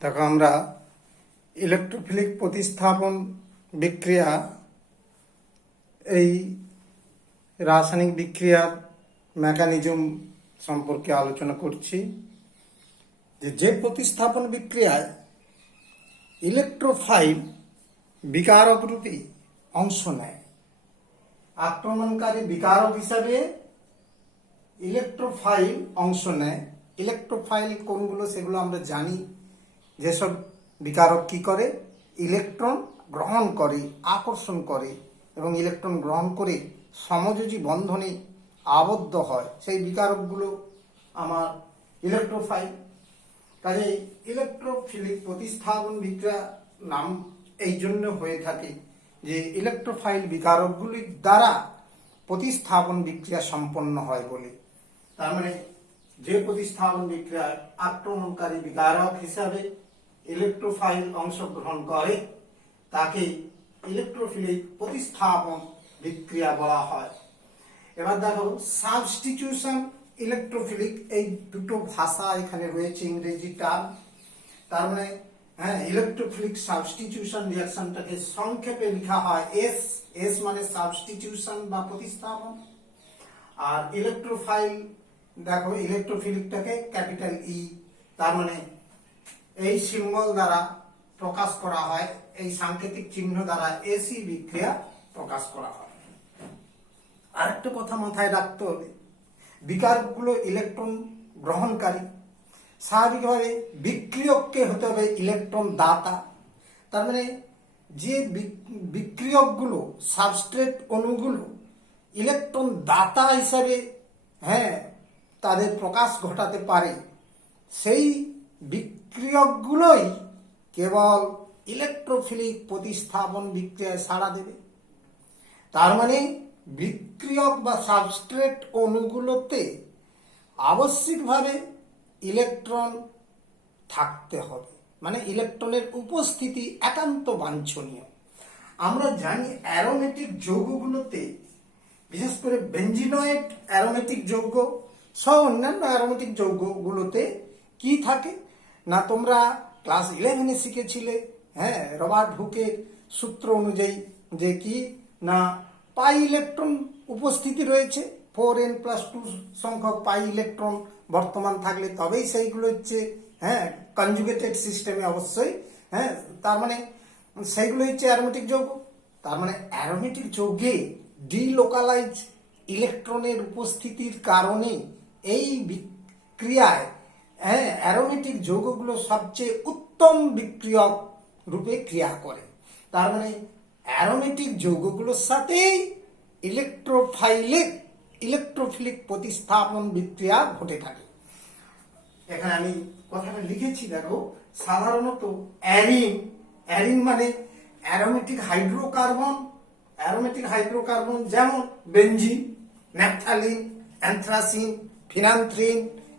দেখো, আমরা ইলেকট্রোফিলিক প্রতিস্থাপন বিক্রিয়া, এই রাসায়নিক বিক্রিয়ার মেকানিজম সম্পর্কে আলোচনা করছি। যে প্রতিস্থাপন বিক্রিয়ায় ইলেকট্রোফাইল বিকারক রূপে অংশ নেয়, আক্রমণকারী বিকারক হিসাবে ইলেকট্রোফাইল অংশ নেয়। ইলেকট্রোফাইল কোনগুলো সেগুলো আমরা জানি। যেসব বিকারক কি করে, ইলেকট্রন গ্রহণ করে, আকর্ষণ করে এবং ইলেকট্রন গ্রহণ করে সমযোজী বন্ধনে আবদ্ধ হয়, সেই বিকারকগুলো আমার ইলেকট্রোফাইল। কাজে ইলেকট্রোফিলিক প্রতিস্থাপন বিক্রিয়া নাম এই জন্য হয়ে থাকে যে ইলেকট্রোফাইল বিকারকগুলির দ্বারা প্রতিস্থাপন বিক্রিয়া সম্পন্ন হয় বলে। তার মানে যে প্রতিস্থাপন বিক্রিয়ায় আক্রমণকারী বিকারক হিসাবে ইলেকট্রোফাইল অংশগ্রহণ করে তাকে ইলেকট্রোফিলিক প্রতিস্থাপন বিক্রিয়া বলা হয়। এবার দেখো, সাবস্টিটিউশন, ইলেকট্রোফিলিক, এই দুটো ভাষা এখানে রয়েছে, ইংরেজি টার্ম। তার মানে ইলেকট্রোফিলিক সাবস্টিটিউশন রিঅ্যাকশনটাকে সংক্ষেপে লেখা হয় এস। এস মানে সাবস্টিটিউশন বা প্রতিস্থাপন। আর ইলেকট্রোফাইল, দেখো ইলেকট্রোফিলিকটাকে ক্যাপিটাল ই, তার মানে এই সিম্বল দ্বারা প্রকাশ করা হয়, এই সাংকেতিক চিহ্ন দ্বারা এসি বিক্রিয়া প্রকাশ করা হয়। আরেকটা কথা মাথায় রাখতে হবে, বিকারকগুলো ইলেকট্রন গ্রহণকারী, স্বাভাবিকভাবে বিক্রিয়ককে হতে হবে ইলেকট্রন দাতা। তার মানে যে বিক্রিয়কগুলো, সাবস্ট্রেট অণুগুলো ইলেকট্রন দাতা হিসাবে তাদের প্রকাশ ঘটাতে পারে, সেই বিক্রিয়কগুলোই কেবল ইলেকট্রোফিলিক প্রতিস্থাপন বিক্রিয়ায় সাড়া দেবে। তার মানে বিক্রিয়ক বা সাবস্ট্রেট অণুগুলোতে আবশ্যিকভাবে ইলেকট্রন থাকতে হবে, মানে ইলেকট্রনের উপস্থিতি একান্ত বাঞ্ছনীয়। আমরা জানি অ্যারোমেটিক যৌগগুলোতে, বিশেষ করে বেঞ্জিনয়েড অ্যারোমেটিক যৌগ সহ অন্যান্য অ্যারোমেটিক যৌগগুলোতে কি থাকে না, তোমরা ক্লাস 11-এ শিখেছিলে রবার্ট হুকের সূত্র অনুযায়ী, যে কি না পাই ইলেকট্রন উপস্থিতি রয়েছে, 4n+2 সংখ্যক পাই ইলেকট্রন বর্তমান থাকলে তবেই সেইগুলো হচ্ছে কনজুগেটেড সিস্টেমে অবশ্যই। তার মানে সেইগুলো হচ্ছে অ্যারোমেটিক যৌগ। তার মানে অ্যারোমেটিক যৌগে ডিলোকালাইজ ইলেকট্রনের উপস্থিতির কারণে এই বিক্রিয়ায় অ্যারোমেটিক যৌগগুলো সবচেয়ে উত্তম বিক্রিয়ক রূপে ক্রিয়া করে। তার মানে অ্যারোমেটিক যৌগগুলোর সাথেই ইলেকট্রোফিলিক প্রতিস্থাপন বিক্রিয়া ঘটে থাকে। এখানে আমি কথাটা লিখেছি, দেখো সাধারণত অ্যারিন মানে অ্যারোমেটিক হাইড্রোকার্বন, যেমন বেনজিন, ন্যাপথালিন, অ্যানথ্রাসিন, ফিনান্থ্রিন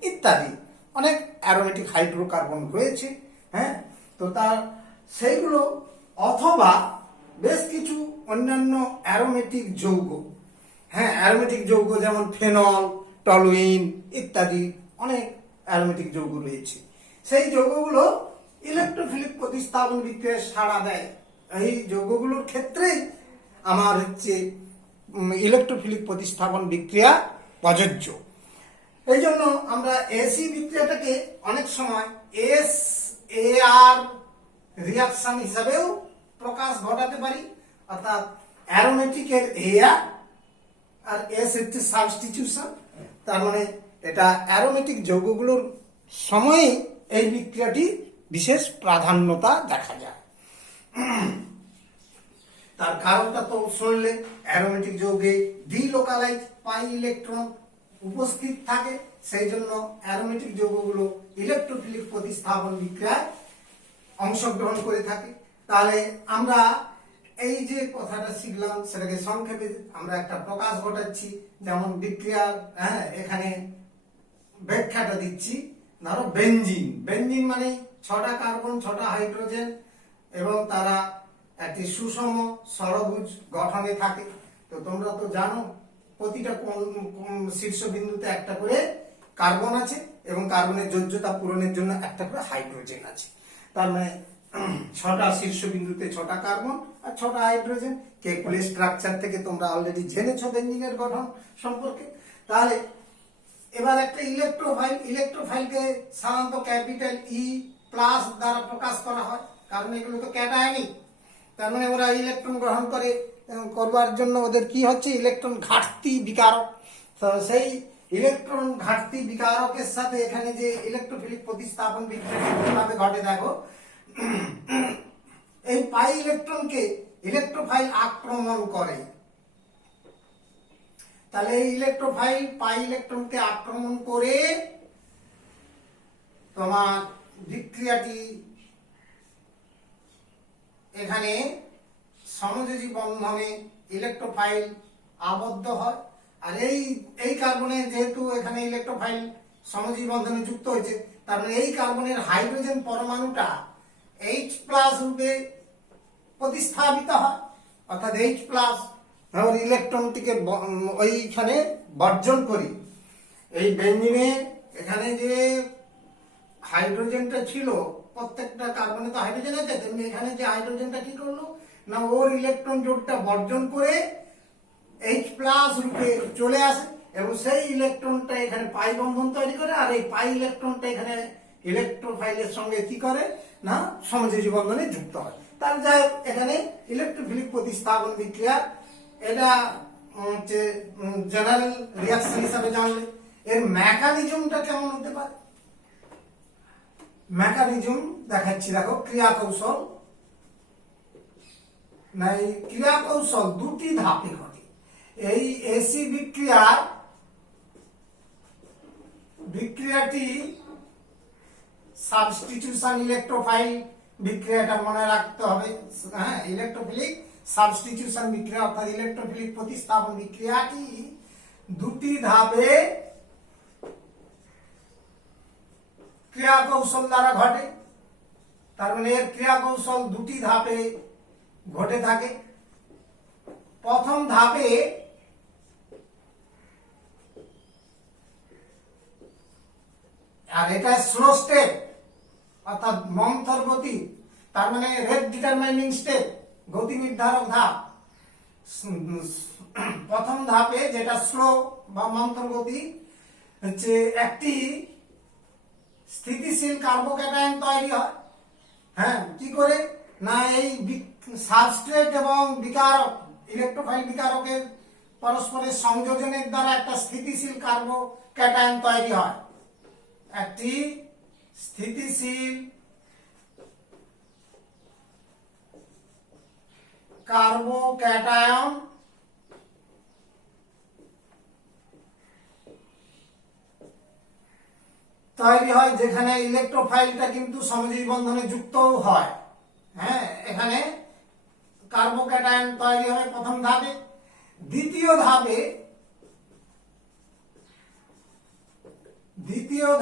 ইত্যাদি অনেক অ্যারোমেটিক হাইড্রোকার্বন রয়েছে। তো তার সেইগুলো অথবা বেশ কিছু অন্যান্য অ্যারোমেটিক যৌগ, অ্যারোমেটিক যৌগ যেমন ফেনল, টলুইন ইত্যাদি অনেক অ্যারোমেটিক যৌগ রয়েছে। সেই যৌগগুলো ইলেকট্রোফিলিক প্রতিস্থাপন বিক্রিয়ায় সাড়া দেয়। এই যৌগগুলোর ক্ষেত্রেই আমার হচ্ছে ইলেকট্রোফিলিক প্রতিস্থাপন বিক্রিয়া প্রযোজ্য। এই জন্য আমরা এসি বিক্রিয়াটাকে অনেক সময় এস এ আর রিঅ্যাকশন হিসাবেও প্রকাশ ঘটাতে পারি, অর্থাৎ অ্যারোমেটিকের এআর আর এস হচ্ছে সাবস্টিটিউশন। তার মানে এটা অ্যারোমেটিক যৌগগুলোর সময়ে এই বিক্রিয়াটি বিশেষ প্রাধান্যতা দেখা যায়। তার কারণটা তো শুনলে, অ্যারোমেটিক যৌগে ডিলোকালাইজ পাই ইলেকট্রন উপস্থিত থাকে, সেই জন্য অ্যারোমেটিক যৌগগুলো ইলেকট্রোফিলিক প্রতিস্থাপন বিক্রিয়ায় অংশগ্রহণ করে থাকে। তাহলে আমরা এই যে কথাটা শিখলাম সেটাকে সংক্ষেপে আমরা একটা প্রকাশ ঘটাচ্ছি। যেমন বিক্রিয়া, এখানে ব্যাখ্যাটা দিচ্ছি। ধরো বেনজিন মানে 6টা কার্বন, 6টা হাইড্রোজেন এবং তারা একটি সুষম ষড়ভুজ গঠনে থাকে। তো তোমরা তো জানো প্রতিটা শীর্ষবিন্দুতে একটা করে কার্বন আছে এবং কার্বনের যোজ্যতা পূরণের জন্য একটা করে হাইড্রোজেন আছে। তার মানে 6টা শীর্ষবিন্দুতে 6টা কার্বন আর 6টা হাইড্রোজেন। কেকুলে স্ট্রাকচার থেকে তোমরা অলরেডি জেনেছো বেঞ্জিনের গঠন সম্পর্কে। তাহলে এবার একটা ইলেকট্রোফাইলকে সাধারণত ক্যাপিটাল ই প্লাস দ্বারা প্রকাশ করা হয়, কারণ এগুলো তো ক্যাটায়নিক। তার মানে ওরা ইলেকট্রন গ্রহণ করবার জন্য ওদের কি হচ্ছে, ইলেকট্রন ঘাটতি বিকারক। তো সেই ইলেকট্রন ঘাটতি বিকারকের সাথে এখানে যে ইলেকট্রোফিলিক প্রতিস্থাপন বিক্রিয়া কিভাবে ঘটে দেখো। এই পাই ইলেকট্রনকে ইলেকট্রোফাইল আক্রমণ করে। তাহলে এই ইলেকট্রোফাইল পাই ইলেকট্রনকে আক্রমণ করে তোমার বিক্রিয়াটি এখানে সমযোজী বন্ধনে ইলেকট্রোফাইল আবদ্ধ হয়। আর এই কার্বনে যেহেতু এখানে ইলেকট্রোফাইল সমযোজী বন্ধনে যুক্ত হয়েছে, তার মানে এই কার্বনের হাইড্রোজেন পরমাণুটা H+ রূপে প্রতিস্থাপিত হয়, অর্থাৎ H+ আমরা ইলেকট্রনটিকে ওইখানে বর্জন করি। এই বেঞ্জিনে এখানে যে হাইড্রোজেনটা ছিল, প্রত্যেকটা কার্বনে তো হাইড্রোজেন আছে, তেমনি এখানে যে হাইড্রোজেনটা কি করলো না, ওর ইলেকট্রন জোটটা বর্জন করে H+ রূপে চলে আসে এবং সেই ইলেকট্রনটা এখানে পাই বন্ধন তৈরি করে। আর এই পাই ইলেকট্রনটা এখানে ইলেকট্রোফাইলের সঙ্গে কি করে না, সমযোজী বন্ধনে যুক্ত হয়। তার যাই হোক, এখানে ইলেকট্রোফিলিক প্রতিস্থাপন বিক্রিয়া এটা হচ্ছে জেনারেল রিঅ্যাকশন হিসাবে জানলে। এর মেকানিজমটা কেমন হতে পারে, মেকানিজম দেখাচ্ছি দেখো। ক্রিয়া কৌশল না, এই ক্রিয়া কৌশল দুটি ধাপে ঘটে। এই এসি বিক্রিয়াটি সাবস্টিটিউশন ইলেকট্রোফাইল বিক্রিয়াটা মনে রাখতে হবে। হ্যাঁ, ইলেকট্রোফিলিক সাবস্টিটিউশন বিক্রিয়া অর্থাৎ ইলেকট্রোফিলিক প্রতিস্থাপন বিক্রিয়াটি দুটি ধাপে ক্রিয়া কৌশল দ্বারা ঘটে। তার মানে এর ক্রিয়া কৌশল দুটি ধাপে ঘটে থাকে। প্রথম ধাপে আর এটা স্লো স্টেপ অর্থাৎ মন্থর গতি, তার মানে রেট ডিটারমাইনিং স্টেপ, গতি নির্ধারক ধাপ। প্রথম ধাপে যেটা স্লো বা মন্থর গতি হচ্ছে একটি স্থিতিশীল কার্বোক্যাটায়ন তৈরি হয়। হ্যাঁ, কি করে না, এই সাবস্ট্রেট এবং বিকারক ইলেকট্রোফাইল বিকারকের পরস্পরের সংযোজনের দ্বারা একটা স্থিতিশীল কার্বোক্যাটায়ন তৈরি হয়। একটি স্থিতিশীল কার্বোক্যাটায়ন তৈরি হয়, যেখানে ইলেকট্রোফাইলটা কিন্তু সমযোজী বন্ধনে যুক্ত হয়। হ্যাঁ, এখানে কার্বোক্যাটায়ন তৈরি হবে প্রথম ধাপে। দ্বিতীয়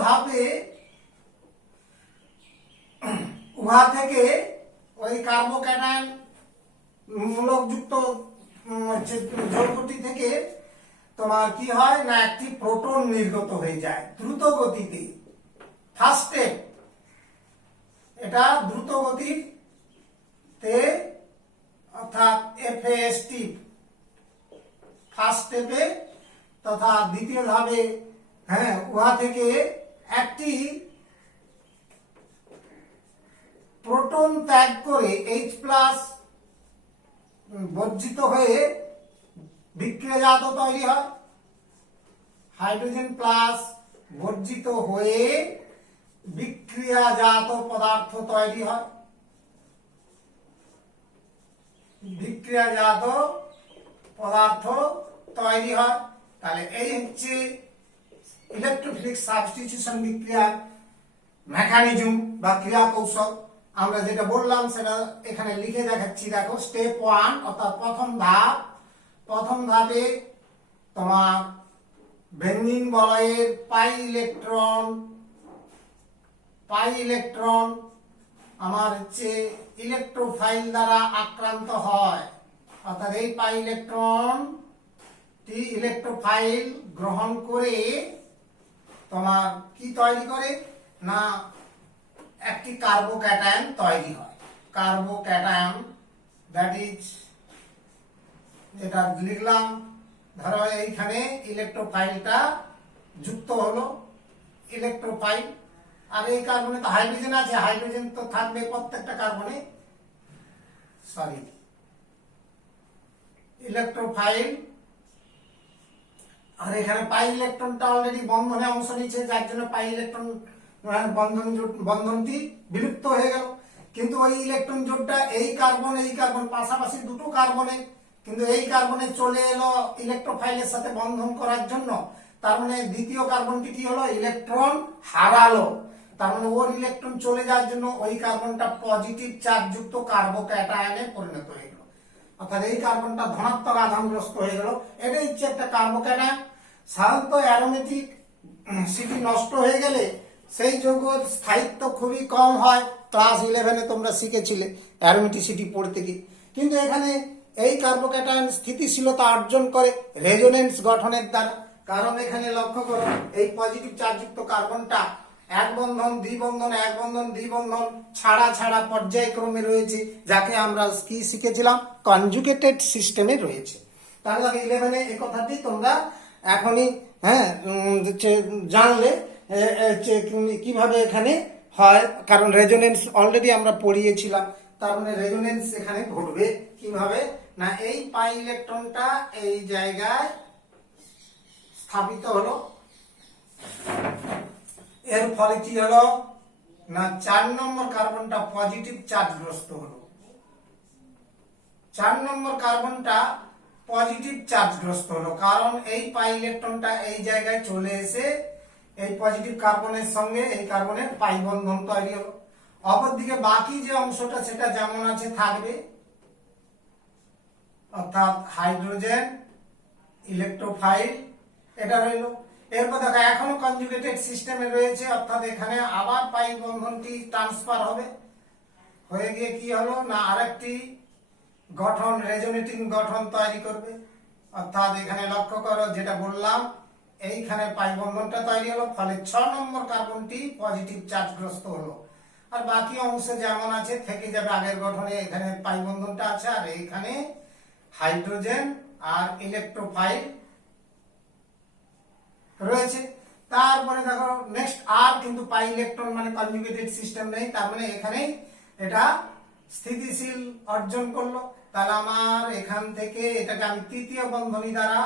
ধাপে উহা থেকে ওই কার্বোক্যাটায়ন মূলক যুক্ত যৌগটি থেকে তোমার কি হয় না, একটি প্রোটন নির্গত হয়ে যায় দ্রুত গতিতে। ফার্স্ট স্টেপ, এটা দ্রুত গতিতে অর্থাৎ এফএসটি ফার্স্ট স্টেপে, তথা দ্বিতীয় ধাপে হ্যাঁ উহা থেকে একটি প্রোটন ত্যাগ করে H+ বর্জিত হয়ে বিক্রিয়াজাত তৈরি হয়। হাইড্রোজেন প্লাস বর্জিত হয়ে বিক্রিয়াজাত পদার্থ তৈরি হয়। বিক্রিয়াজাত পদার্থ তৈরি হয়। তাহলে এই হচ্ছে ইলেকট্রোফিলিক সাবস্টিটিউশন বিক্রিয়ার মেকানিজম বা ক্রিয়া কৌশল। আমরা যেটা বললাম সেটা এখানে লিখে দেখাচ্ছি দেখো। স্টেপ 1 অর্থাৎ প্রথম ধাপে তোমার বেঞ্জিন বলয়ের পাই ইলেকট্রন আমার হচ্ছে ইলেকট্রোফাইল দ্বারা আক্রান্ত হয়, অর্থাৎ এই পাই ইলেকট্রনটি ইলেকট্রোফাইল গ্রহণ করে তোমার কি তৈরি করে না, একটি কার্বোক্যাটায়ন তৈরি হয়। কার্বোক্যাটায়ন দ্যাট ইজ, যেটা লিখলাম, ধরো এইখানে ইলেকট্রোফাইলটা যুক্ত হলো, ইলেকট্রোফাইল, আর এই কার্বনে তো হাইড্রোজেন আছে, হাইড্রোজেন তো থাকবে প্রত্যেকটা কার্বনে, সরি, ইলেকট্রোফাইল, আর এখানে পাই ইলেকট্রনটা অলরেডি বন্ধনে অংশ নিচ্ছে, যার জন্য পাই ইলেকট্রন বন্ধনটি বিলুপ্ত হয়ে গেল। কিন্তু ওই ইলেকট্রন জোটটা এই কার্বন পাশাপাশি দুটো কার্বনে, কিন্তু এই কার্বনে চলে এলো ইলেকট্রোফাইলের সাথে বন্ধন করার জন্য, তার মানে দ্বিতীয় কার্বনটি কি হলো, ইলেকট্রন হারালো। তার মানে ওর ইলেকট্রন চলে যাওয়ার জন্য ওই কার্বনটা পজিটিভ চার্জ যুক্ত কার্বোক্যাটায়নে পরিণত হয়ে গেল, অর্থাৎ এই কার্বনটা ধনাত্মক আধানগ্রস্ত হয়ে গেল। এটাই হচ্ছে একটা কার্বোক্যাটায়ন। সাধারণত অ্যারোমেটিক সিটি নষ্ট হয়ে গেলে সেই যৌগের স্থায়িত্ব খুবই কম হয়। ক্লাস 11-এ তোমরা শিখেছিলে অ্যারোমেটিসিটি পড়তে গিয়ে। কিন্তু এখানে এই কার্বোক্যাটায়ন স্থিতিশীলতা অর্জন করে রেজোনেন্স গঠনের দ্বারা। কারণ এখানে লক্ষ্য করো, এই পজিটিভ চার্জযুক্ত কার্বনটা এক বন্ধন দ্বিবন্ধন এক বন্ধন দ্বিবন্ধন ছাড়া ছাড়া পর্যায়ক্রমে রয়েছে, যাকে আমরা কি শিখেছিলাম, কনজুগেটেড সিস্টেমে রয়েছে। তাহলে 11-এ এই কথাটি তোমরা এখনই জানলে কিভাবে এখানে হয়, কারণ রেজোনেন্স অলরেডি আমরা পড়িয়েছিলাম। তার মানে রেজোনেন্স এখানে ঘটবে কিভাবে না, এই পাই ইলেকট্রনটা এই জায়গায় স্থাপিত হলো, এর ফলে কি হলো না 4 নম্বর কার্বনটা পজিটিভ চার্জগ্রস্ত হলো। 4 নম্বর কার্বনটা পজিটিভ চার্জগ্রস্ত হলো, কারণ এই পাই ইলেকট্রনটা এই জায়গায় চলে এসে এই পজিটিভ কার্বনের সঙ্গে এই কার্বনের পাই বন্ধন তৈরি হলো। অপরদিকে বাকি যে অংশটা সেটা যেমন আছে থাকবে, অর্থাৎ হাইড্রোজেন, ইলেকট্রোফাইল, এটা রইল। এরপর দেখো এখনো কনজুগেটেড সিস্টেমে রয়েছে, অর্থাৎ এখানে আবার পাই বন্ধনটি ট্রান্সফার হবে, হয়ে গিয়ে কি হলো না আরেকটি গঠন, রেজোনেটিং গঠন তৈরি করবে। অর্থাৎ এখানে লক্ষ্য করো, যেটা বললাম, এইখানে পাই বন্ধনটা তৈরি হলো, ফলে 6 নম্বর কার্বনটি পজিটিভ চার্জগ্রস্ত হলো। আর বাকি অংশে যেমন আছে থেকে যাবে আগের গঠনে, এখানে পাই বন্ধনটা আছে, আর এইখানে হাইড্রোজেন আর ইলেকট্রোফাইল রয়েছে। তারপরে দেখো নেক্সট আর কিন্তু পাই ইলেকট্রন মানে কনজুগেটেড সিস্টেম নেই, তার মানে এখানে এটা স্থিতিশীল অর্জন করলো। তাহলে আমার এখান থেকে এটাকে আমি তৃতীয় বন্ধনী দ্বারা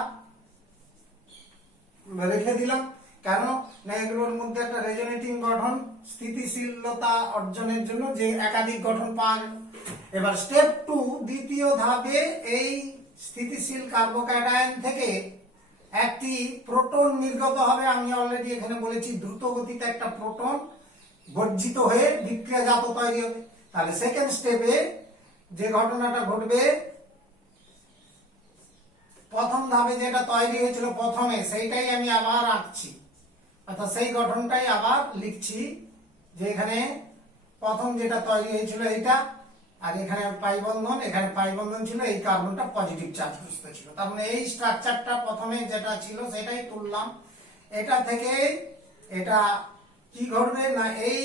রেখে দিলাম, কেন না এগুলোর মধ্যে একটা রেজোনেটিং গঠন স্থিতিশীলতা অর্জনের জন্য যে একাধিক গঠন পাওয়া গেল। এবার স্টেপ 2, দ্বিতীয় ধাপে এই স্থিতিশীল কার্বোক্যাটায়ন থেকে একটি প্রোটন নির্গত হবে। আমি অলরেডি এখানে বলেছি দ্রুত গতিতে একটা প্রোটন বর্জিত হয়ে বিক্রিয়াজাত তৈরি হবে। তাহলে সেকেন্ড স্টেপে যে ঘটনাটা ঘটবে, প্রথম ধাপে যেটা তৈরি হয়েছিল প্রথমে সেইটাই আমি আবার আঁকছি, অর্থাৎ সেই গঠনটাই আবার লিখছি, যে এখানে প্রথম যেটা তৈরি হয়েছিল এইটা, আর এখানে পাই বন্ধন, এখানে পাই বন্ধন ছিল, এই কার্বনটা পজিটিভ চার্জগ্রস্ত ছিল। তার মানে এই স্ট্রাকচারটা প্রথমে যেটা ছিল সেটাই তুললাম। এটা থেকে এটা কি ঘটবে না, এই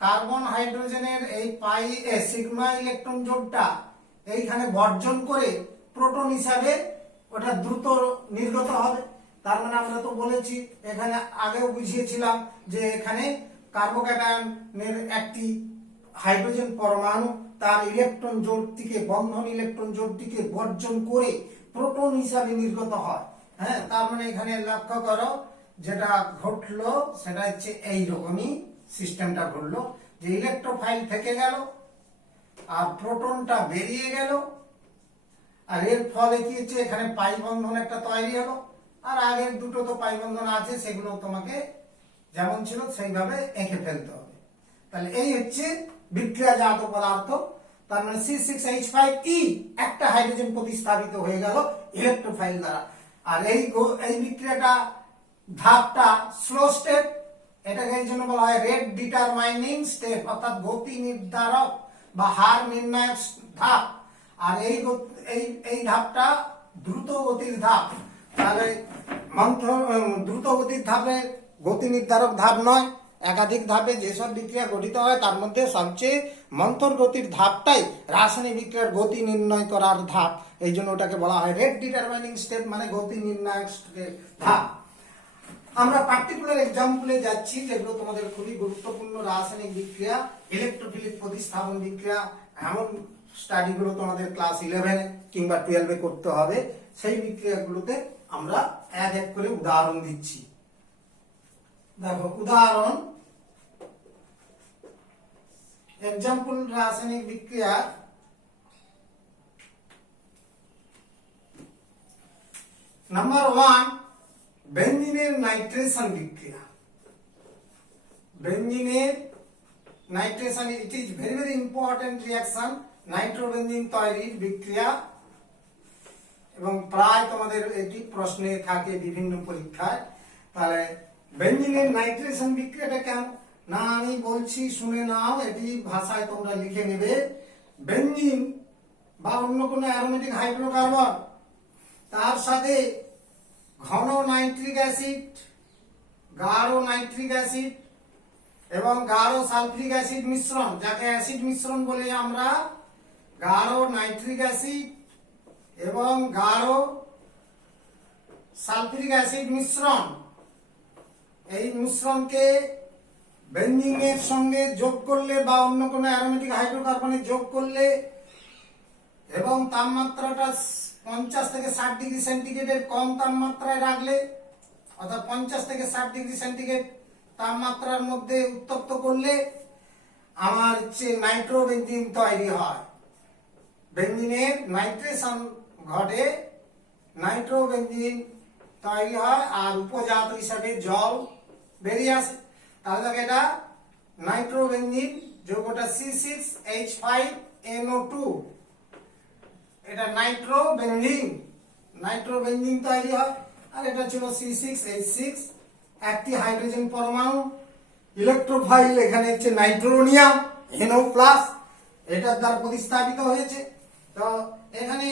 কার্বন হাইড্রোজেনের এই পাই সিগমা ইলেকট্রন জোটটা এইখানে বর্জন করে প্রোটন হিসাবে ওটা দ্রুত নির্গত হবে। তার মানে আমরা তো বলেছি, এখানে আগেও বুঝিয়েছিলাম যে এখানে কার্বোক্যাটায়নের একটি হাইড্রোজেন পরমাণু তার ইলেকট্রন জোটটিকে, বন্ধন ইলেকট্রন জোটটিকে বর্জন করে প্রোটন হিসাবে নির্গত হয়। হ্যাঁ, তার মানে এখানে লক্ষ্য করো যেটা ঘটলো সেটা হচ্ছে এইরকমই সিস্টেমটা ঘটলো, যে ইলেকট্রোফাইল থেকে গেল আর প্রোটনটা বেরিয়ে গেল, আর এর ফলে কি হচ্ছে এখানে পাই বন্ধন একটা তৈরি হলো। আর আগের দুটো তো পাই বন্ধন আছে, সেগুলো তোমাকে যেমন ছিল সেইভাবে এঁকে ফেলতে হবে। তাহলে এই হচ্ছে বিক্রিয়াজাত পদার্থ। তার মানে C6H5E একটা হাইড্রোজেন প্রতিস্থাপিত হয়ে গেল ইলেকট্রোফাইল দ্বারা। আর এই বিক্রিয়াটা ধাপটা স্লো স্টেপ, এটাকে এই জন্য বলা হয় রেট ডিটারমাইনিং স্টেপ, অর্থাৎ গতি নির্ধারক বা হার নির্ণায়ক ধাপ। আর এই ধাপটা দ্রুত গতির ধাপ। তাহলে দ্রুত গতির ধাপে গতি নির্ধারক ধাপ নয়, একাধিক ধাপে যেসব বিক্রিয়া গঠিত হয় তার মধ্যে সবচেয়ে মন্থর গতির ধাপটাই রাসায়নিক বিক্রিয়ার গতি নির্ণয় করার ধাপ। এই জন্য ওটাকে বলা হয় রেট ডিটারমাইনিং স্টেপ, মানে গতি নির্ণায়ক ধাপ। আমরা পার্টিকুলার এক্সাম্পলে যাচ্ছি যেগুলো তোমাদের খুবই গুরুত্বপূর্ণ। রাসায়নিক বিক্রিয়া, ইলেকট্রোফিলিক প্রতিস্থাপন বিক্রিয়া, এমন স্টাডিগুলো তোমাদের ক্লাস 11 কিংবা 12 করতে হবে। সেই বিক্রিয়াগুলোতে আমরা এক এক করে উদাহরণ দিচ্ছি। দেখো উদাহরণ, এক্সাম্পল রাসায়নিক বিক্রিয়া। নাম্বার 1, বেঞ্জিনের নাইট্রেশন বিক্রিয়া। বেঞ্জিনের nitration, it is very very important reaction, nitrobenzene তৈরির বিক্রিয়া, এবং প্রায় তোমাদের এটি প্রশ্নে থাকে বিভিন্ন পরীক্ষায়। তাহলে বেঞ্জিনের নাইট্রেশন বিক্রিয়াটা কেমন না আমি বলছি, শুনে নাও, এটি ভাষায় তোমরা লিখে নেবে। বেঞ্জিন বা অন্য কোনো অ্যারোমেটিক হাইড্রোকার্বন, তার সাথে ঘন নাইট্রিক অ্যাসিড, গাঢ় নাইট্রিক অ্যাসিড এবং গাঢ় সালফ্রিক অ্যাসিড মিশ্রণ, যাকে অ্যাসিড মিশ্রণ বলে আমরা, গাঢ় নাইট্রিক অ্যাসিড এবং গাঢ় সালফ্রিক অ্যাসিড মিশ্রণ, এই মিশ্রণকে বেঞ্জিনের সঙ্গে যোগ করলে বা অন্য কোনো অ্যারোমেটিক হাইড্রোকার্বনে যোগ করলে এবং তাপমাত্রাটা 50 থেকে 60 ডিগ্রি সেন্টিগ্রেডের কম তাপমাত্রায় রাখলে, অর্থাৎ 50 থেকে 60 ডিগ্রি সেন্টিগ্রেড তাপমাত্রার মধ্যে উত্তপ্ত করলে আমার নাইট্রোবেঞ্জিন তৈরি হয়। বেঞ্জিনের নাইট্রেশন ঘটে, নাইট্রোবেঞ্জিন তৈরি হয়, আর উপজাত হিসাবে জল বেরিয়ে আসে। তাহলে এটা নাইট্রোবেঞ্জিন, যৌগটা C6H5NO2, এটা নাইট্রোবেঞ্জিন, নাইট্রোবেঞ্জিন তৈরি হয়। আর এটা ছিল C6H6, একটি হাইড্রোজেন পরমাণু, ইলেকট্রোফাইল এখানে হচ্ছে নাইট্রোনিয়াম NO+, এটার দ্বারা প্রতিস্থাপিত হয়েছে। তো এখানে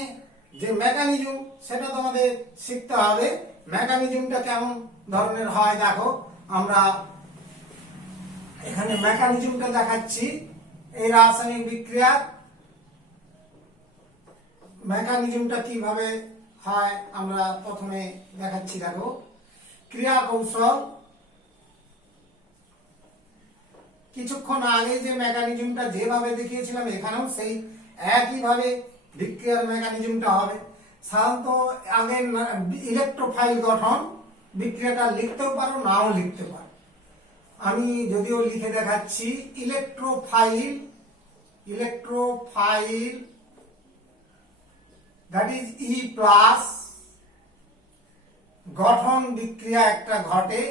যে মেকানিজম সেটা তোমাদের শিখতে হবে। মেকানিজমটা কেমন ধরনের হয় দেখো, আমরা এখানে মেকানিজমটা দেখাচ্ছি। এই রাসায়নিক বিক্রিয়ার মেকানিজমটা কিভাবে হয় আমরা প্রথমে দেখাচ্ছি। দেখো ক্রিয়া কৌশল, কিছুক্ষণ আগে যে মেকানিজমটা যেভাবে দেখিয়েছিলাম এখানেও সেই একইভাবে বিক্রিয়ার মেকানিজমটা হবে। সাধারণত আগে ইলেকট্রোফাইল গঠন, বিক্রিয়াটা লিখতেও পারো নাও লিখতে পারো। আমি যদিও লিখে দেখাচ্ছি, electrophile, electrophile that is E+, গঠন বিক্রিয়া একটা ঘটে।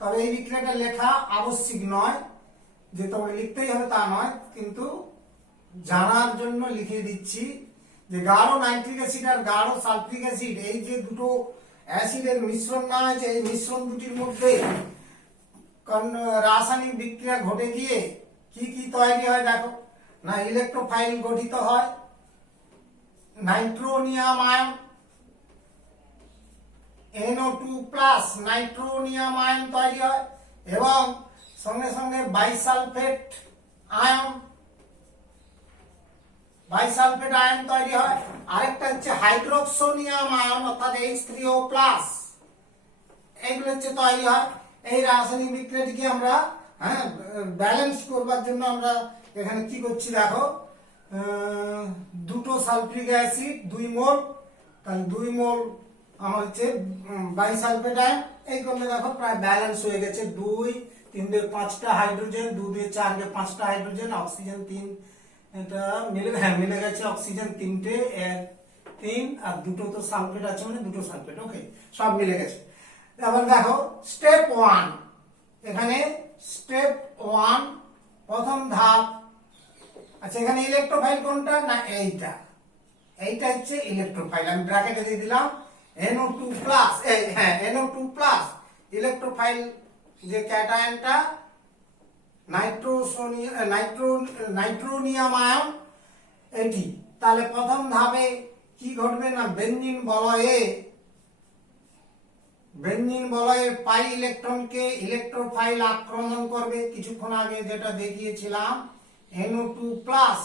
তবে এই বিক্রিয়াটা লেখা আবশ্যিক নয়, যে তোমাকে লিখতেই হবে তা নয়, কিন্তু জানার জন্য লিখে দিচ্ছি যে গাঢ় নাইট্রিক অ্যাসিড আর গাঢ় সালফ্রিক অ্যাসিড, এই যে দুটো অ্যাসিডের মিশ্রণ না হয়েছে, এই মিশ্রণ দুটির মধ্যে রাসায়নিক বিক্রিয়া ঘটে গিয়ে কি কি তৈরি হয় দেখো না, ইলেকট্রোফাইল গঠিত হয়, নাইট্রোনিয়াম আয়ন NO2+, নাইট্রোনিয়াম আয়ন তৈরি হয়, এবং সঙ্গে সঙ্গে বাইসালফেট আয়ন, বাইসালফেট আয়ন তৈরি হয়। আরেকটা হচ্ছে হাইড্রোক্সোনিয়াম আয়ন অর্থাৎ H3O+, এগুলো হচ্ছে তৈরি হয়। এই রাসায়নিক বিক্রিয়াটিকে আমরা ব্যালেন্স করবার জন্য আমরা এখানে কি করছি দেখো, দুটো সালফ্রিক অ্যাসিড 2 মোল, তাহলে 2 মোল আমার হচ্ছে বাইসালফেট আয়ন। এই করলে দেখো প্রায় ব্যালেন্স হয়ে গেছে। 2 3 দিয়ে 5টা হাইড্রোজেন, 2 দিয়ে 4 দিয়ে 5টা হাইড্রোজেন, অক্সিজেন 3, এটা মিলে গেছে, অক্সিজেন 3টে, 1 3 আর দুটো তো সালফেট আছে, মানে দুটো সালফেট, ওকে, সব মিলে গেছে। এবার দেখো স্টেপ 1, এখানে স্টেপ 1 প্রথম ধাপ। আচ্ছা এখানে ইলেকট্রোফাইল কোনটা না, এইটা, এইটা হচ্ছে ইলেকট্রোফাইল, আমি ব্র্যাকেটে দিয়ে দিলাম NO2+, NO2+, ইলেকট্রোফাইল যে ক্যাটায়নটা নাইট্রোনিয়াম আয়ন এটি। তাহলে প্রথম ধাপে কি ঘটবে না, বেঞ্জিন বলয়ে বেঞ্জিন বলয়ের পাই ইলেকট্রনকে ইলেকট্রোফাইল আক্রমণ করবে, কিছুক্ষণ আগে যেটা দেখিয়েছিলাম NO2 প্লাস।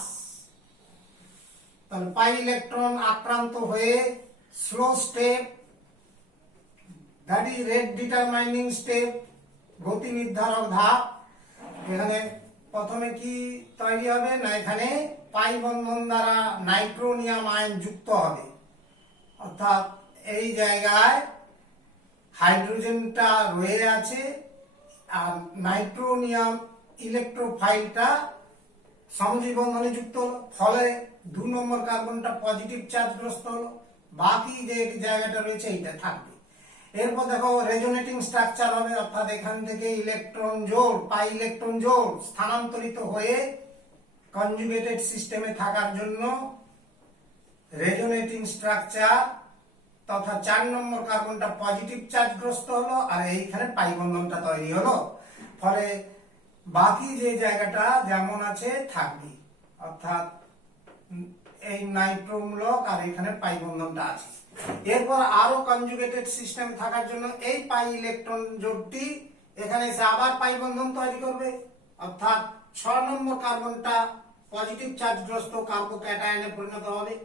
তাহলে পাই ইলেকট্রন আক্রান্ত হয়ে slow step, that is rate determining step, গতি নির্ধারক ধাপ। এখানে প্রথমে কি তৈরি হবে না, এখানে পাই বন্ধন দ্বারা নাইট্রোনিয়াম আয়ন যুক্ত হবে, অর্থাৎ এই জায়গায় হাইড্রোজেনটা রয়ে আছে আর নাইট্রোনিয়াম ইলেকট্রোফাইলটা সমযোজী বন্ধনে যুক্ত হলো, ফলে 2 নম্বর কার্বনটা পজিটিভ চার্জগ্রস্ত হলো, বাকি যে জায়গাটা রয়েছে এইটা থাকবে। এরপর দেখো রেজোনেটিং স্ট্রাকচার হবে, অর্থাৎ এখান থেকে ইলেকট্রন জোড়, পাই ইলেকট্রন জোড় স্থানান্তরিত হয়ে কনজুগেটেড সিস্টেমে থাকার জন্য রেজোনেটিং স্ট্রাকচার তথা 4 নম্বর কার্বনটা পজিটিভ চার্জগ্রস্ত হলো আর এইখানে পাই বন্ধনটা তৈরি হলো, ফলে বাকি যে জায়গাটা যেমন আছে থাকবে, অর্থাৎ এই নাইট্রোমূলক আর এখানে পাই বন্ধনটা আছে। এরপর আরো কনজুগেটেড সিস্টেম থাকার জন্য এই পাই ইলেকট্রন জোড়টি এখানে এসে আবার পাই বন্ধন তৈরি করবে, অর্থাৎ 6 নম্বর কার্বনটা পজিটিভ চার্জগ্রস্ত কার্বোক্যাটায়নে পরিণত হবে,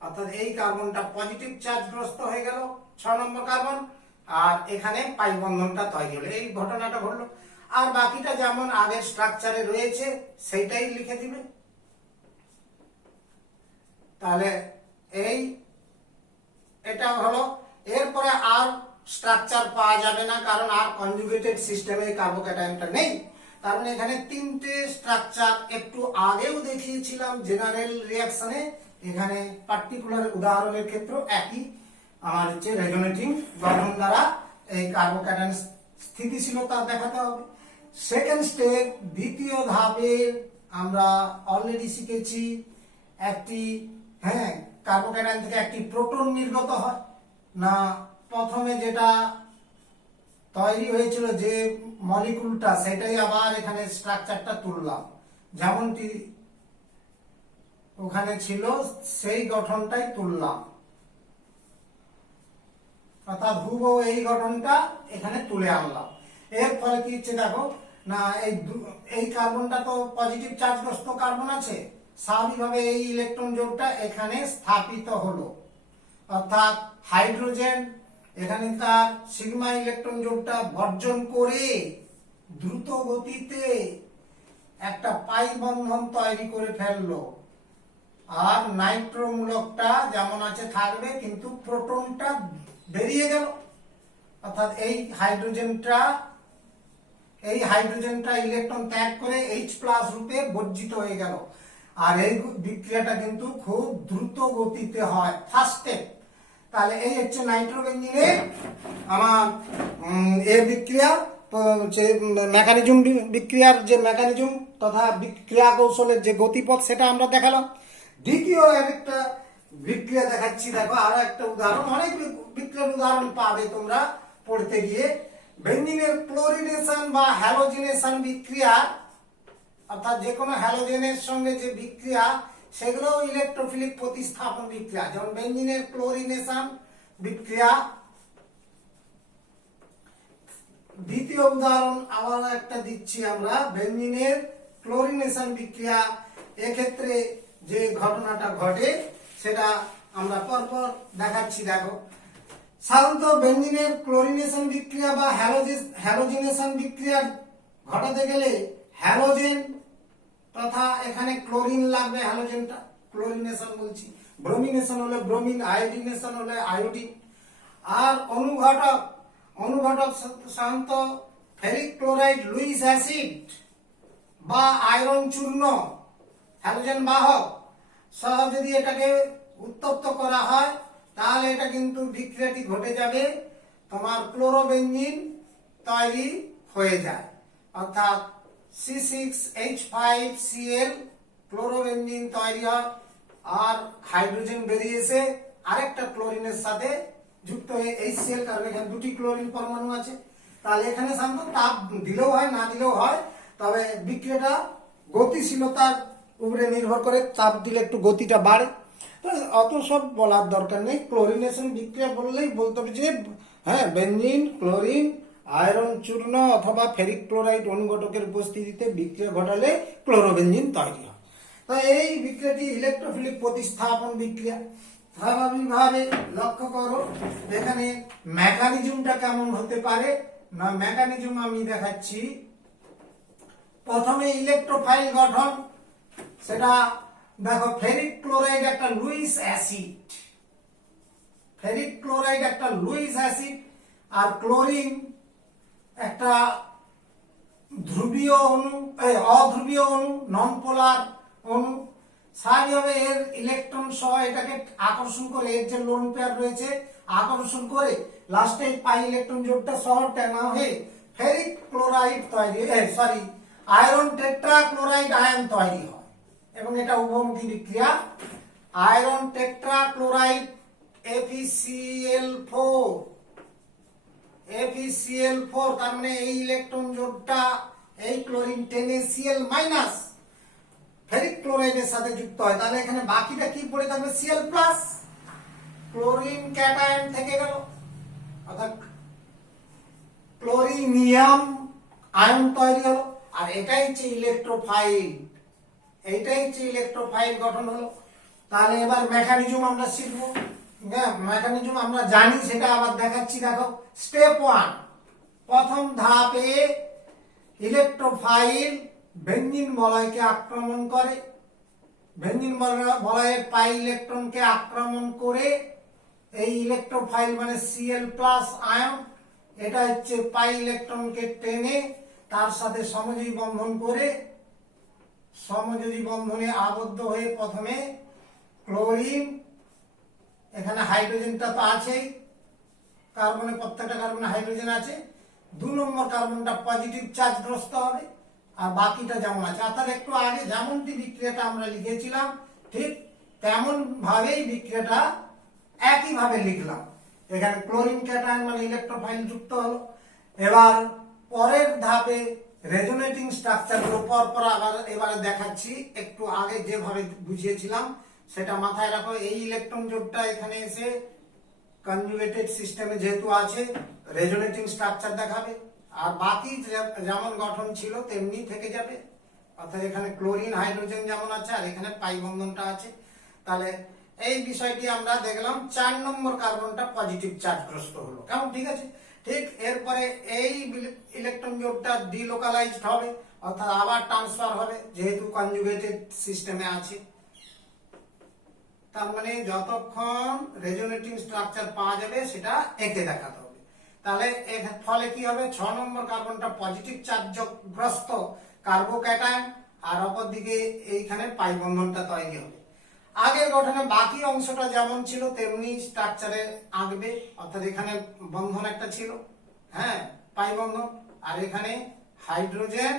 অর্থাৎ এই কার্বনটা পজিটিভ চার্জগ্রস্ত হয়ে গেল 6 নম্বর কার্বন, আর এখানে পাই বন্ধনটা তৈরি হলো, এই ঘটনাটা ঘটলো। আর বাকিটা যেমন আগের স্ট্রাকচারে রয়েছে সেইটাই লিখে দিবে। তাহলে এটা হলো। এরপরে আর স্ট্রাকচার পাওয়া যাবে না, কারণ আর কনজুগেটেড সিস্টেমে কার্বোক্যাটায়নটা নেই। তার মানে এখানে 3টে স্ট্রাকচার একটু আগেও দেখিয়েছিলাম জেনারেল রিঅ্যাকশনে, এখানে পার্টিকুলার উদাহরণের ক্ষেত্রে একই আমার হচ্ছে রেজোনেটিং গঠন দ্বারা এই কার্বোক্যাটায়ন স্থিতিশীলতা দেখাতে হবে। সেকেন্ড স্টেপ, দ্বিতীয় ধাপে আমরা অলরেডি শিখেছি একটি কার্বোক্যাটায়ন থেকে একটি প্রোটন নির্গত হয় না। প্রথমে যেটা তৈরি হয়েছিল যে মলিকুলটা, সেটাই আবার এখানে স্ট্রাকচারটা তুললাম, যেমনটি ওখানে ছিল সেই গঠনটাই তুললাম, অর্থাৎ হুবহু এই গঠনটা এখানে তুলে আনলাম। এর ফলে কি হচ্ছে দেখো না, এই কার্বনটা তো পজিটিভ চার্জগ্রস্ত কার্বন আছে, স্বাভাবিকভাবে এই ইলেকট্রন জোড়টা এখানে স্থাপিত হলো, অর্থাৎ হাইড্রোজেন এখানে তার সিগমা ইলেকট্রন জোড়টা বর্জন করে দ্রুত গতিতে একটা পাই বন্ধন তৈরি করে ফেললো, আর নাইট্রোমূলকটা যেমন আছে থাকবে, কিন্তু প্রোটনটা বেরিয়ে গেল, অর্থাৎ এই হাইড্রোজেনটা ইলেকট্রন ত্যাগ করে H+ রূপে বর্জিত হয়ে গেল। আর এই বিক্রিয়াটা কিন্তু খুব দ্রুত গতিতে হয়, ফার্স্ট স্টেপ। তাহলে এই হচ্ছে নাইট্রোবেঞ্জিনের আমার এই বিক্রিয়া, মেকানিজম, বিক্রিয়ার যে মেকানিজম তথা বিক্রিয়া কৌশলের যে গতিপথ সেটা আমরা দেখালাম। দ্বিতীয় আরেকটা বিক্রিয়া দেখাচ্ছি, দেখো আরো একটা উদাহরণ, অনেক বিক্রিয়ার উদাহরণ পাবে তোমরা পড়তে গিয়ে। বেঞ্জিনের ক্লোরিনেশন বা হ্যালোজিনেশন বিক্রিয়া, অর্থাৎ যে কোনো হ্যালোজেনের সঙ্গে যে বিক্রিয়া সেগুলো ইলেকট্রোফিলিক প্রতিস্থাপন বিক্রিয়া, যেমন বেঞ্জিনের ক্লোরিনেশন বিক্রিয়া। দ্বিতীয় উদাহরণ আবার একটা দিচ্ছি আমরা, বেঞ্জিনের ক্লোরিনেশন বিক্রিয়া। এক্ষেত্রে যে ঘটনাটা ঘটে সেটা আমরা পরপর দেখাচ্ছি। দেখো সাধারণত বেঞ্জিনের ক্লোরিনেশন বিক্রিয়া বা হ্যালোজিনেশন বিক্রিয়া ঘটাতে গেলে হ্যালোজেন তথা এখানে ক্লোরিন লাগবে, হ্যালোজেনটা ক্লোরিনেশন বলছি, ব্রোমিনেশন হলে ব্রোমিন, আয়োডিনেশন হলে আয়োডিন। আর অনুঘটক সাধারণত ফেরিক ক্লোরাইড, লুইস অ্যাসিড বা আয়রন চূর্ণ, হ্যালোজেন বাহক সহ যদি এটাকে উত্তপ্ত করা হয় তাহলে এটা কিন্তু বিক্রিয়াটি ঘটে যাবে, তোমার ক্লোরোবেঞ্জিন তৈরি হয়ে যায়, অর্থাৎ C6H5Cl ক্লোরোবেঞ্জিন তৈরি হয়, আর হাইড্রোজেন বেরিয়ে এসে আরেকটা ক্লোরিনের সাথে যুক্ত হয়ে HCl, কারণ এখানে দুটি ক্লোরিন পরমাণু আছে। তাহলে এখানে সাধারণত তাপ দিলেও হয় না দিলেও হয়, তবে বিক্রিয়াটা গতিশীলতার উপরে নির্ভর করে, চাপ দিলে একটু গতিটা বাড়ে। অত সব বলার দরকার নেই, ক্লোরিনেশন বিক্রিয়া বললেই বলতে হবে যে হ্যাঁ, বেঞ্জিন, ক্লোরিন, আয়রন চূর্ণ অথবা ফেরিক ক্লোরাইড অনুঘটকের উপস্থিতিতে বিক্রিয়া ঘটালে ক্লোরোবেঞ্জিন তৈরি হয়। তো এই বিক্রিয়াটি ইলেকট্রোফিলিক প্রতিস্থাপন বিক্রিয়া। স্বাভাবিকভাবে লক্ষ্য করো এখানে মেকানিজমটা কেমন হতে পারে না, মেকানিজম আমি দেখাচ্ছি। প্রথমে ইলেকট্রোফাইল গঠন, সেটা দেখো ফেরিক ক্লোরাইড একটা লুইস অ্যাসিড, ফেরিক ক্লোরাইড একটা লুইস অ্যাসিড, আর ক্লোরিন একটা ধ্রুবীয় অণু, অধ্রুবীয় অণু, নন পোলার অণু। স্বাভাবিকভাবে এর ইলেকট্রন সহ এটাকে আকর্ষণ করে, এর যে লোন পেয়ার রয়েছে আকর্ষণ করে লাস্টে পাই ইলেকট্রন জোড়টা সহ টানা হয়ে ফেরিক ক্লোরাইড তৈরি, আয়রন টেট্রা ক্লোরাইড আয়ন তৈরি হয় এবং এটা উভমুখী বিক্রিয়া। Iron tetra chloride FeCl4, FeCl4, তার মানে এই ইলেকট্রন জোড়টা এই ক্লোরিন টেনে Cl মাইনাস ফেরিক ক্লোরাইডের সাথে যুক্ত হয়, তাহলে এখানে বাকিটা কি পড়ে থাকবে, Cl প্লাস, ক্লোরিন ক্যাটায়ন থেকে গেল, অর্থাৎ ক্লোরিনিয়াম আয়ন তৈরি হলো। আর এটাই হচ্ছে ইলেকট্রোফাইল, এইটাই হচ্ছে ইলেকট্রোফাইল গঠন হলো। তাহলে এবার মেকানিজম আমরা শিখবো। মেকানিজম আমরা জানি, সেটা আবার দেখাচ্ছি। দেখো স্টেপ 1, প্রথম ধাপে ইলেকট্রোফাইল বেঞ্জিন বলয়কে আক্রমণ করে, বেঞ্জিন বলয়ের পাই ইলেকট্রনকে আক্রমণ করে এই ইলেকট্রোফাইল মানে Cl প্লাস আয়ন, এটা হচ্ছে পাই ইলেকট্রনকে টেনে তার সাথে সমযোজী বন্ধন করে, সমযোজী বন্ধনে আবদ্ধ হয়ে প্রথমে ক্লোরিন, এখানে হাইড্রোজেনটা তো আছেই, কার্বনে প্রত্যেকটা কার্বনে হাইড্রোজেন আছে, 2 নম্বর কার্বনটা পজিটিভ চার্জগ্রস্ত হবে আর বাকিটা যেমন আছে। অর্থাৎ একটু আগে যেমনটি বিক্রিয়াটা আমরা লিখেছিলাম ঠিক তেমন ভাবেই বিক্রিয়াটা একইভাবে লিখলাম। এখানে ক্লোরিন ক্যাটায়ন মানে ইলেকট্রোফাইল যুক্ত হলো। এবার পরের ধাপে রেজোনেটিং স্ট্রাকচারগুলো পরপর আবার এবারে দেখাচ্ছি, একটু আগে যেভাবে বুঝিয়েছিলাম সেটা মাথায় রাখো। এই ইলেকট্রন জোড়টা এখানে এসে কনজুগেটেড সিস্টেমে যেহেতু আছে রেজোনেটিং স্ট্রাকচার দেখাবে, আর বাকি যেমন গঠন ছিল তেমনি থেকে যাবে। অর্থাৎ এখানে ক্লোরিন হাইড্রোজেন যেমন আছে আর এখানে পাই বন্ধনটা আছে। তাহলে এই বিষয়টি আমরা দেখলাম। 4 নম্বর কার্বনটা পজিটিভ চার্জগ্রস্ত হলো, কেমন, ঠিক আছে। ঠিক এরপরে এই ইলেকট্রন জোড়টা ডিলোকালাইজড হবে, অর্থাৎ আবার ট্রান্সফার হবে যেহেতু কনজুগেটেড সিস্টেমে আছে। তার মানে যতক্ষণ রেজোনেটিং স্ট্রাকচার পাওয়া যাবে সেটা এঁকে দেখাতে হবে। তাহলে এর ফলে কি হবে, 6 নম্বর কার্বনটা পজিটিভ চার্জগ্রস্ত কার্বোক্যাটায়ন আর অপরদিকে এইখানে পাই বন্ধনটা তৈরি হবে। আগের গঠনে বাকি অংশটা যেমন ছিল তেমনি স্ট্রাকচারে আঁকবে, অর্থাৎ এখানে বন্ধন একটা ছিল, হ্যাঁ পাই বন্ধন, আর এখানে হাইড্রোজেন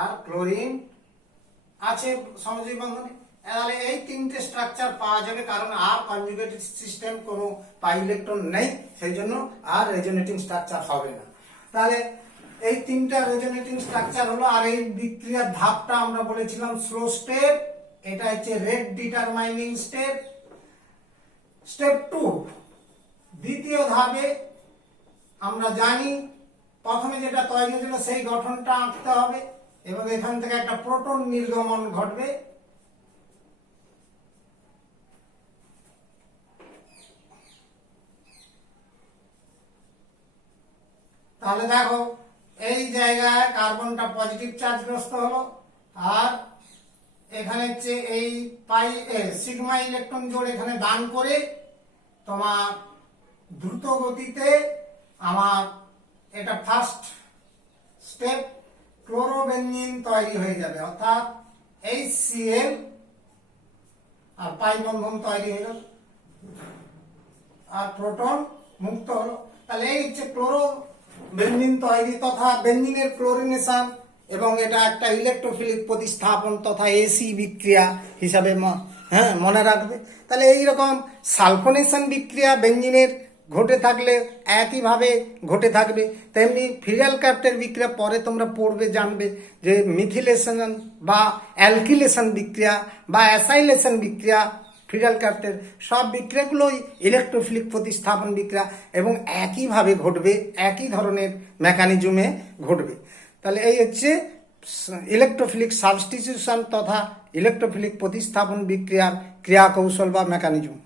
আর ক্লোরিন আছে সমযোজী বন্ধনে। তাহলে এই 3টে স্ট্রাকচার পাওয়া যাবে, কারণ আর কনজুগেটেড সিস্টেম কোনো পাই ইলেকট্রন নেই, সেই জন্য আর রেজোনেটিং স্ট্রাকচার হবে না। তাহলে এই 3টা রেজোনেটিং স্ট্রাকচার হলো। আর এই বিক্রিয়ার ধাপটা আমরা বলেছিলাম স্লো স্টেপ, এটা হচ্ছে রেট ডিটারমাইনিং স্টেপ। স্টেপ 2, দ্বিতীয় ধাপে আমরা জানি প্রথমে যেটা তৈরি হয়েছিল সেই গঠনটা আঁকতে হবে এবং এখান থেকে একটা প্রোটন নির্গমন ঘটবে। তাহলে দেখো এই জায়গায় কার্বনটা পজিটিভ চার্জগ্রস্ত হলো আর এখানে হচ্ছে এই পাই সিগমা ইলেকট্রন জোড় এখানে দান করে তোমার দ্রুত গতিতে আমার এটা ফার্স্ট স্টেপ ক্লোরোবেঞ্জিন তৈরি হয়ে যাবে, অর্থাৎ HCl আর পাই বন্ধন তৈরি হয়ে গেল আর প্রোটন মুক্ত হলো। তাহলে এই হচ্ছে ক্লোরোবেঞ্জিন তৈরি তথা বেঞ্জিনের ক্লোরিনেশন, এবং এটা একটা ইলেকট্রোফিলিক প্রতিস্থাপন তথা এসি বিক্রিয়া হিসাবে মনে রাখবে। তাহলে এইরকম সালফোনেশন বিক্রিয়া বেঞ্জিনের ঘটে থাকলে একইভাবে ঘটে থাকবে, তেমনি ফিরাল ক্রাফটের বিক্রিয়া পরে তোমরা পড়বে জানবে যে মিথিলেশন বা অ্যালকিলেশন বিক্রিয়া বা অ্যাসাইলেশন বিক্রিয়া ফিডাল কার্টের সব বিক্রিয়াগুলোই ইলেকট্রোফিলিক প্রতিস্থাপন বিক্রিয়া এবং একইভাবে ঘটবে, একই ধরনের মেকানিজমে ঘটবে। তাহলে এই হচ্ছে ইলেকট্রোফিলিক সাবস্টিটিউশন তথা ইলেকট্রোফিলিক প্রতিস্থাপন বিক্রিয়ার ক্রিয়া কৌশল বা মেকানিজম।